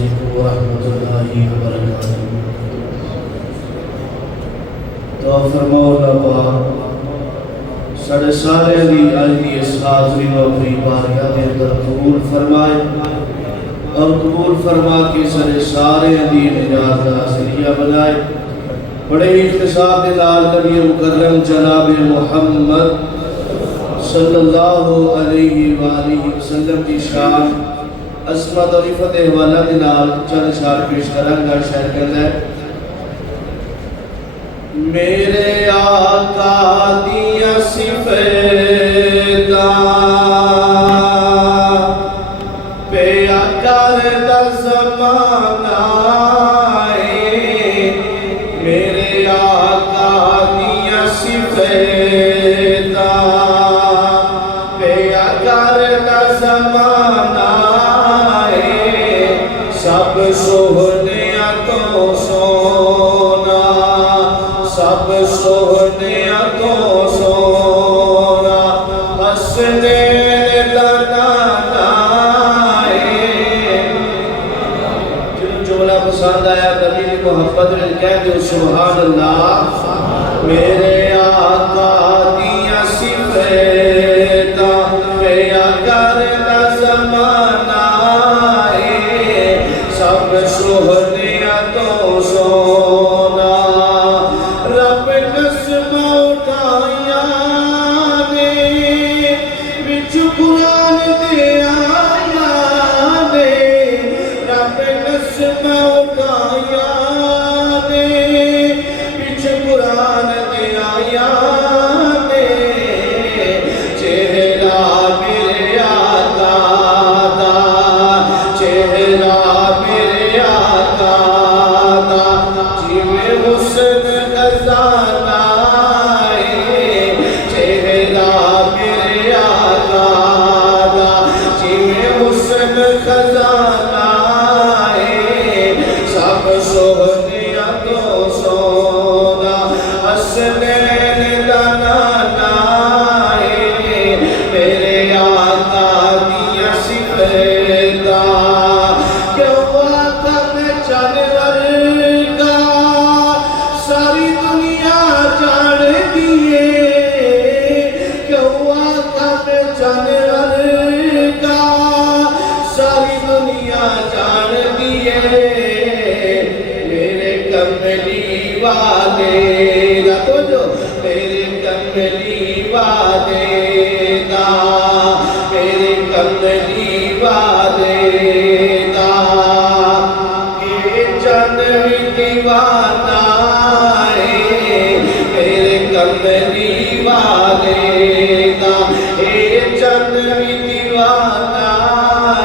علیکم ورحمۃ اللہ وبرکاتہ۔ تو فرماؤ اللہ پاک سارے سارے دی اج دی اس حاضری و اپنی بارگاہ دے اندر قبول فرمائے اور قبول فرما کے سارے سارے دی نجات کا ذریعہ بنائے۔ بڑے اختصار کے نال نبی مکرم جناب محمد صلی اللہ علیہ وآلہ وسلم کی شان عظمت اور عفت حوالہ کے نال چند اشعار پیش کرانگا۔ شعر کہتا ہے میرے آقا دیا صفتاں پیا کردہ زمانہ ہے، میرے آقا دیا صفتاں پیا کردہ زمانہ ہے، سب سہنیاں تو سونا، سب سہنیاں تو سونا، حسنین دا نانا ہے۔ جنہوں جملہ پسند آیا نبی کی محبت میں کہہ دو سبحان اللہ۔ میرے آقا دیا صفتاں پیا کردہ زمانہ ہے، سب سہنیاں تو سونا، رب قسم اٹھائیاں نے وچ قرآن دے آیاں نے، رب قسم اٹھائیاں نے وچ قرآن دے آیاں نے، چہرہ میرے آقا دا، چہرہ میرے آقا دا، جویں حسن خزانہ ہے، چہرہ میرے آقا دا، جویں حسن خزانہ ہے، سب سہنیاں تو سونا، حسنین دا نانا ہے، میرے آقا دیا صفتاں۔ کیوں آقا میں چل ورگا ساری دنیا جان دیے، کیوں آقا میں چل ورگا ساری دنیا جان دیے، میرے کملی والے دا توجہ، میرے کملی والے دا، میرے کملی والے دا، اے جنوی دیوانہ ہے، میرے کملی والے دا، اے جنوی دیوانہ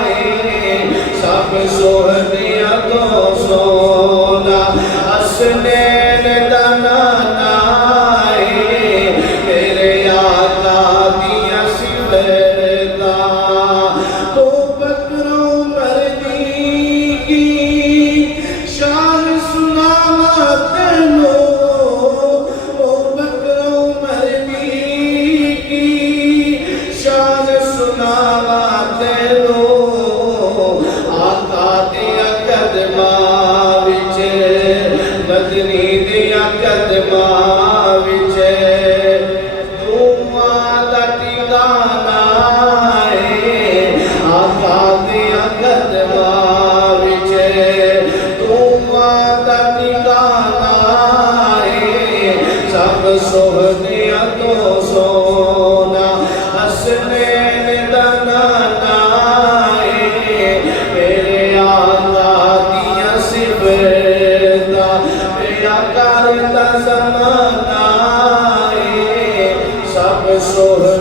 ہے، سب سہنیاں تو سونا، حسنین دا نانا ہے، میرے آقا دیا صفتاں۔ تو بکر عمر کی شان سناواں تینوں، تو بکر عمر کی شان سناواں تینوں، آقا دیا قدماں وچ، مدنی دیا قدماں وچ، دعاں دا ٹھکانہ ہے، آقا دیا قدماں وچ، دعاں دا ٹھکانہ ہے، سب سہنیاں تو سونا، حسنین دا نانا ہے، میرے آقا دیا صفتاں پیا کردہ زمانہ ہے، سب سہنیاں